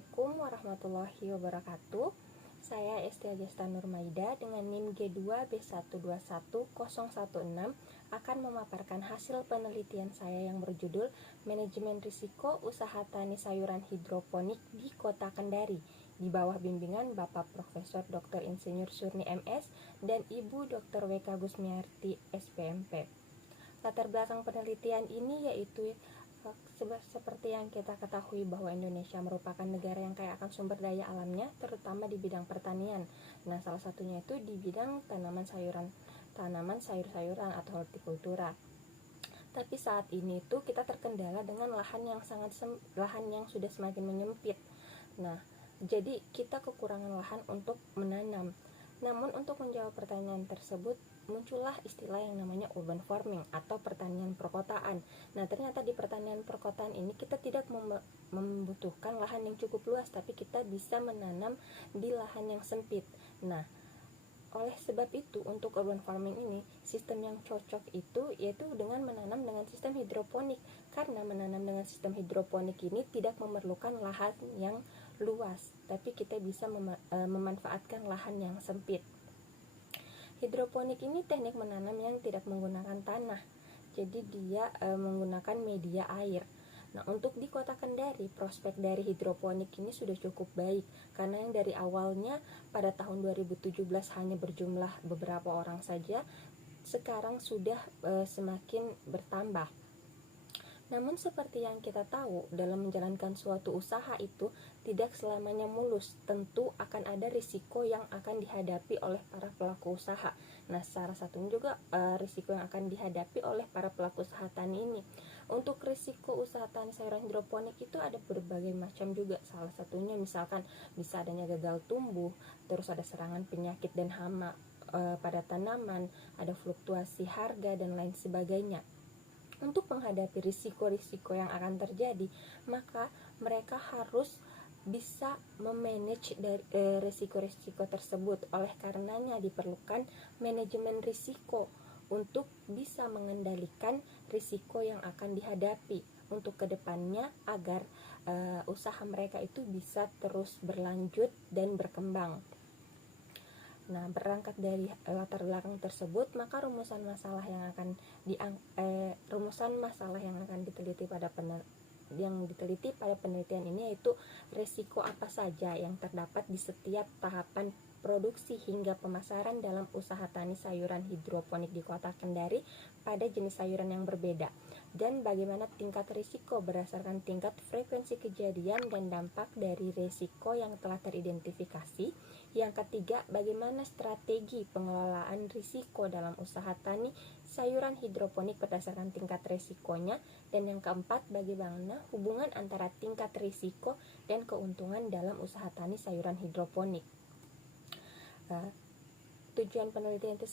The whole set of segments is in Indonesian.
Assalamualaikum warahmatullahi wabarakatuh. Saya Estia Gesta Nurmaida dengan NIM G2B121016 akan memaparkan hasil penelitian saya yang berjudul Manajemen Risiko Usaha Tani Sayuran Hidroponik di Kota Kendari di bawah bimbingan Bapak Profesor Dr. Insinyur Surni MS dan Ibu Dr. W.K. Gusmiarti SPMP. Latar belakang penelitian ini yaitu seperti yang kita ketahui bahwa Indonesia merupakan negara yang kaya akan sumber daya alamnya, terutama di bidang pertanian. Nah, salah satunya itu di bidang tanaman sayur-sayuran atau hortikultura. Tapi saat ini itu kita terkendala dengan lahan yang sudah semakin menyempit. Nah, jadi kita kekurangan lahan untuk menanam. Namun untuk menjawab pertanyaan tersebut, muncullah istilah yang namanya urban farming atau pertanian perkotaan. Nah, ternyata di pertanian perkotaan ini kita tidak membutuhkan lahan yang cukup luas, tapi kita bisa menanam di lahan yang sempit. Nah, oleh sebab itu untuk urban farming ini, sistem yang cocok itu yaitu dengan menanam dengan sistem hidroponik. Karena menanam dengan sistem hidroponik ini tidak memerlukan lahan yang luas, tapi kita bisa memanfaatkan lahan yang sempit. Hidroponik ini teknik menanam yang tidak menggunakan tanah, jadi dia menggunakan media air. Nah, untuk di Kota Kendari, prospek dari hidroponik ini sudah cukup baik, karena yang dari awalnya pada tahun 2017 hanya berjumlah beberapa orang saja, sekarang sudah semakin bertambah. Namun seperti yang kita tahu, dalam menjalankan suatu usaha itu tidak selamanya mulus. Tentu akan ada risiko yang akan dihadapi oleh para pelaku usaha. Nah, salah satunya juga risiko yang akan dihadapi oleh para pelaku usaha tani ini. Untuk risiko usaha tani sayuran hidroponik itu ada berbagai macam juga. Salah satunya misalkan bisa adanya gagal tumbuh, terus ada serangan penyakit dan hama pada tanaman, ada fluktuasi harga dan lain sebagainya. Untuk menghadapi risiko-risiko yang akan terjadi, maka mereka harus bisa memanage dari risiko-risiko tersebut. Oleh karenanya diperlukan manajemen risiko untuk bisa mengendalikan risiko yang akan dihadapi untuk kedepannya agar usaha mereka itu bisa terus berlanjut dan berkembang. Nah, berangkat dari latar belakang tersebut, maka rumusan masalah yang akan diteliti pada penelitian ini yaitu risiko apa saja yang terdapat di setiap tahapan produksi hingga pemasaran dalam usaha tani sayuran hidroponik di Kota Kendari pada jenis sayuran yang berbeda, dan bagaimana tingkat risiko berdasarkan tingkat frekuensi kejadian dan dampak dari risiko yang telah teridentifikasi. Yang ketiga, bagaimana strategi pengelolaan risiko dalam usaha tani sayuran hidroponik berdasarkan tingkat risikonya. Dan yang keempat, bagaimana hubungan antara tingkat risiko dan keuntungan dalam usaha tani sayuran hidroponik. Tujuan penelitian itu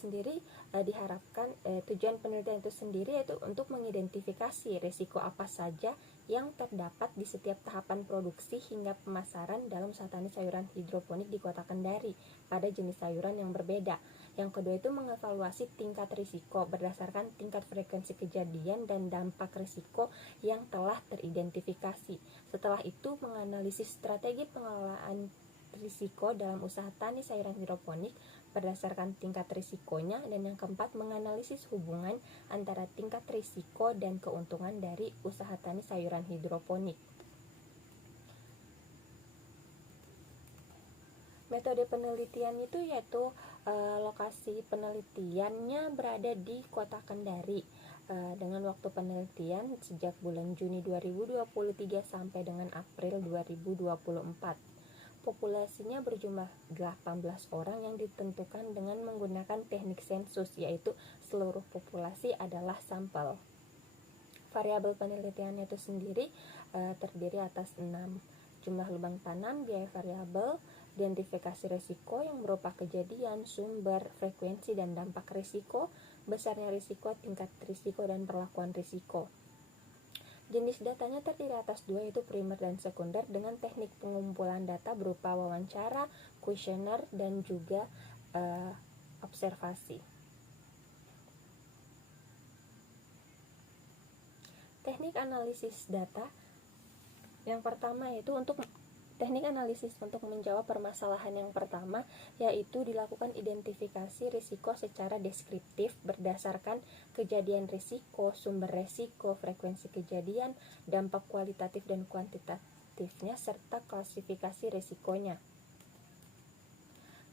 sendiri yaitu untuk mengidentifikasi risiko apa saja yang terdapat di setiap tahapan produksi hingga pemasaran dalam usaha tani sayuran hidroponik di Kota Kendari pada jenis sayuran yang berbeda. Yang kedua itu mengevaluasi tingkat risiko berdasarkan tingkat frekuensi kejadian dan dampak risiko yang telah teridentifikasi. Setelah itu menganalisis strategi pengelolaan risiko dalam usaha tani sayuran hidroponik berdasarkan tingkat risikonya. Dan yang keempat, menganalisis hubungan antara tingkat risiko dan keuntungan dari usaha tani sayuran hidroponik. Metode penelitian itu yaitu lokasi penelitiannya berada di Kota Kendari dengan waktu penelitian sejak bulan Juni 2023 sampai dengan April 2024. Populasinya berjumlah 18 orang yang ditentukan dengan menggunakan teknik sensus, yaitu seluruh populasi adalah sampel. Variabel penelitiannya itu sendiri terdiri atas 6: jumlah lubang tanam, biaya variabel, identifikasi risiko yang berupa kejadian, sumber, frekuensi, dan dampak risiko, besarnya risiko, tingkat risiko, dan perlakuan risiko. Jenis datanya terdiri atas 2, yaitu primer dan sekunder, dengan teknik pengumpulan data berupa wawancara, kuesioner, dan juga observasi. Teknik analisis data yang pertama yaitu untuk Teknik analisis untuk menjawab permasalahan yang pertama yaitu dilakukan identifikasi risiko secara deskriptif berdasarkan kejadian risiko, sumber risiko, frekuensi kejadian, dampak kualitatif dan kuantitatifnya, serta klasifikasi risikonya.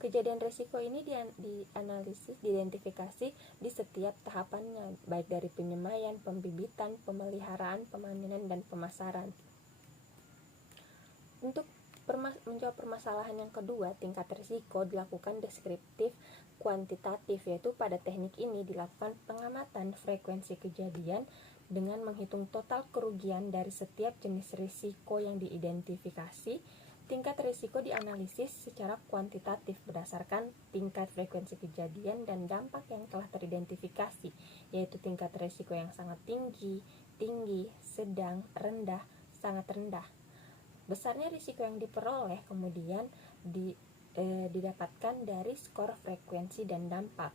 Kejadian risiko ini dianalisis, diidentifikasi di setiap tahapannya, baik dari penyemaian, pembibitan, pemeliharaan, pemanenan, dan pemasaran. Untuk menjawab permasalahan yang kedua, tingkat risiko dilakukan deskriptif kuantitatif, yaitu pada teknik ini dilakukan pengamatan frekuensi kejadian dengan menghitung total kerugian dari setiap jenis risiko yang diidentifikasi. Tingkat risiko dianalisis secara kuantitatif berdasarkan tingkat frekuensi kejadian dan dampak yang telah teridentifikasi, yaitu tingkat risiko yang sangat tinggi, sedang, rendah, sangat rendah. Besarnya risiko yang diperoleh kemudian didapatkan dari skor frekuensi dan dampak.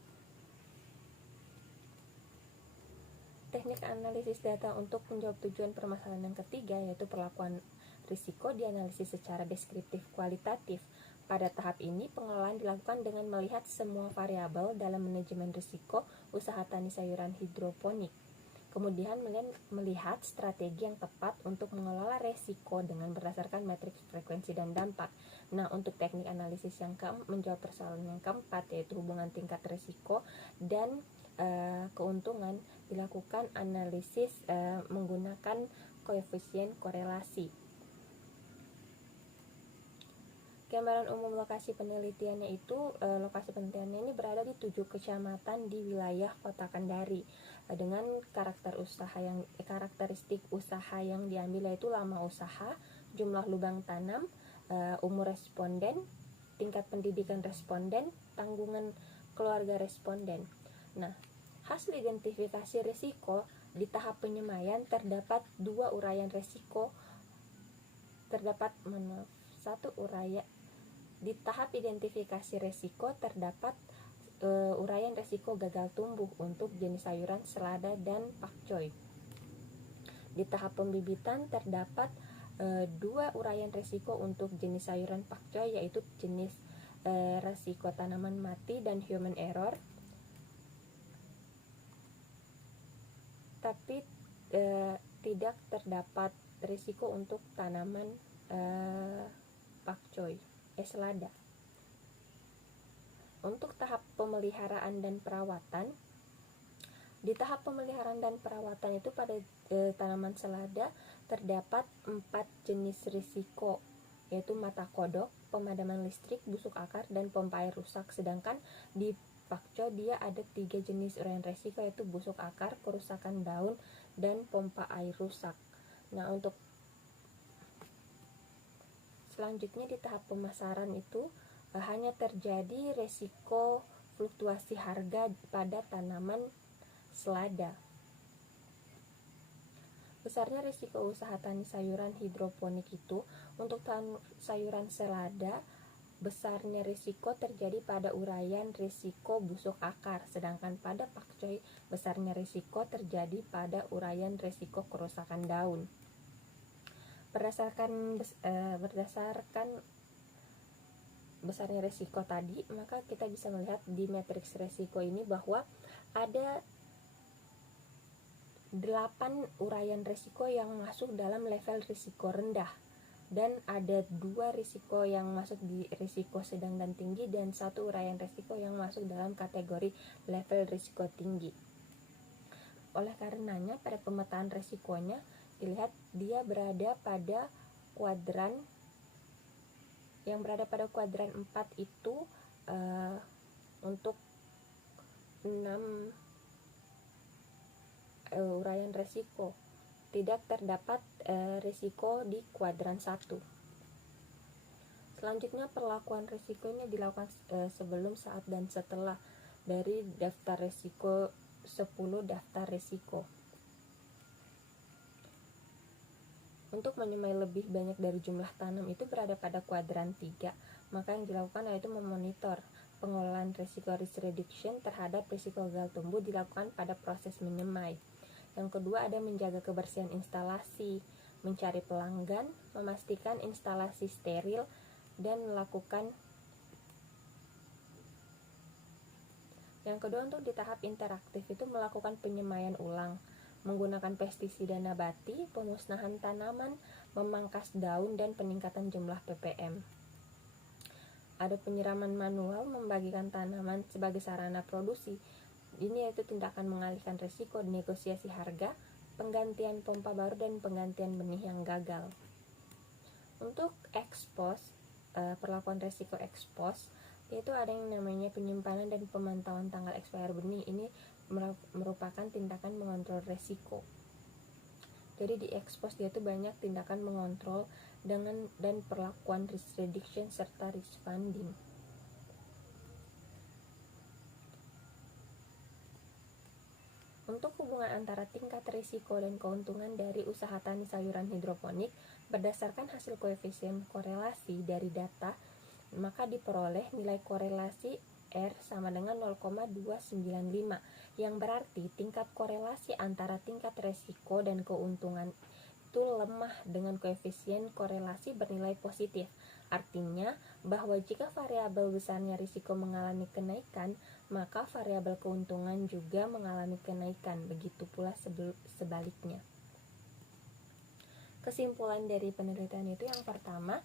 Teknik analisis data untuk menjawab tujuan permasalahan yang ketiga, yaitu perlakuan risiko, dianalisis secara deskriptif kualitatif. Pada tahap ini, pengelolaan dilakukan dengan melihat semua variabel dalam manajemen risiko usaha tani sayuran hidroponik. Kemudian melihat strategi yang tepat untuk mengelola risiko dengan berdasarkan matriks frekuensi dan dampak. Nah, untuk teknik analisis yang menjawab persoalan yang keempat, yaitu hubungan tingkat risiko dan keuntungan, dilakukan analisis menggunakan koefisien korelasi. Gambaran umum lokasi penelitiannya itu, lokasi penelitiannya ini berada di 7 kecamatan di wilayah Kota Kendari, dengan karakteristik usaha yang diambil yaitu lama usaha, jumlah lubang tanam, umur responden, tingkat pendidikan responden, tanggungan keluarga responden. Nah, hasil identifikasi risiko di tahap penyemaian terdapat di tahap identifikasi risiko terdapat uraian risiko gagal tumbuh untuk jenis sayuran selada dan pakcoy. Di tahap pembibitan terdapat 2 uraian risiko untuk jenis sayuran pakcoy, yaitu jenis risiko tanaman mati dan human error. Tapi tidak terdapat risiko untuk tanaman pakcoy, selada. Untuk tahap pemeliharaan dan perawatan, di tahap pemeliharaan dan perawatan itu pada tanaman selada terdapat 4 jenis risiko, yaitu mata kodok, pemadaman listrik, busuk akar, dan pompa air rusak. Sedangkan di pakcoy dia ada 3 jenis uraian risiko, yaitu busuk akar, kerusakan daun, dan pompa air rusak. Nah, untuk selanjutnya di tahap pemasaran itu hanya terjadi risiko fluktuasi harga pada tanaman selada. Besarnya risiko usaha tani sayuran hidroponik itu, untuk sayuran selada besarnya risiko terjadi pada uraian risiko busuk akar, sedangkan pada pakcoy besarnya risiko terjadi pada uraian risiko kerusakan daun. Berdasarkan besarnya risiko tadi, maka kita bisa melihat di matriks risiko ini bahwa ada 8 uraian risiko yang masuk dalam level risiko rendah, dan ada 2 risiko yang masuk di risiko sedang dan tinggi, dan 1 uraian risiko yang masuk dalam kategori level risiko tinggi. Oleh karenanya, pada pemetaan risikonya dilihat dia berada pada kuadran 4 itu untuk 6 uraian risiko. Tidak terdapat risiko di kuadran 1. Selanjutnya, perlakuan risiko ini dilakukan sebelum, saat, dan setelah dari daftar risiko 10 daftar risiko. Untuk menyemai lebih banyak dari jumlah tanam itu berada pada kuadran 3, maka yang dilakukan yaitu memonitor pengelolaan risiko risk reduction terhadap risiko gagal tumbuh dilakukan pada proses menyemai. Yang kedua ada menjaga kebersihan instalasi, mencari pelanggan, memastikan instalasi steril, dan melakukan. Yang kedua, untuk di tahap interaktif itu melakukan penyemaian ulang, menggunakan pestisida nabati, pemusnahan tanaman, memangkas daun, dan peningkatan jumlah ppm. Ada penyiraman manual, membagikan tanaman sebagai sarana produksi. Ini yaitu tindakan mengalihkan risiko, negosiasi harga, penggantian pompa baru, dan penggantian benih yang gagal. Untuk ekspos, perlakuan risiko ekspos, yaitu ada yang namanya penyimpanan dan pemantauan tanggal expired benih. Ini merupakan tindakan mengontrol risiko. Jadi di ekspos dia itu banyak tindakan mengontrol dan perlakuan risk reduction serta risk funding. Untuk hubungan antara tingkat risiko dan keuntungan dari usaha tani sayuran hidroponik berdasarkan hasil koefisien korelasi dari data, maka diperoleh nilai korelasi R sama dengan 0,295, yang berarti tingkat korelasi antara tingkat risiko dan keuntungan itu lemah dengan koefisien korelasi bernilai positif. Artinya bahwa jika variabel besarnya risiko mengalami kenaikan, maka variabel keuntungan juga mengalami kenaikan. Begitu pula sebaliknya. Kesimpulan dari penelitian itu, yang pertama,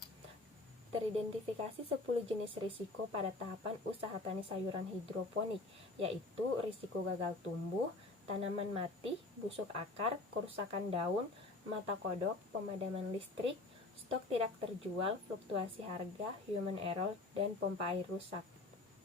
teridentifikasi 10 jenis risiko pada tahapan usaha tani sayuran hidroponik, yaitu risiko gagal tumbuh, tanaman mati, busuk akar, kerusakan daun, mata kodok, pemadaman listrik, stok tidak terjual, fluktuasi harga, human error, dan pompa air rusak.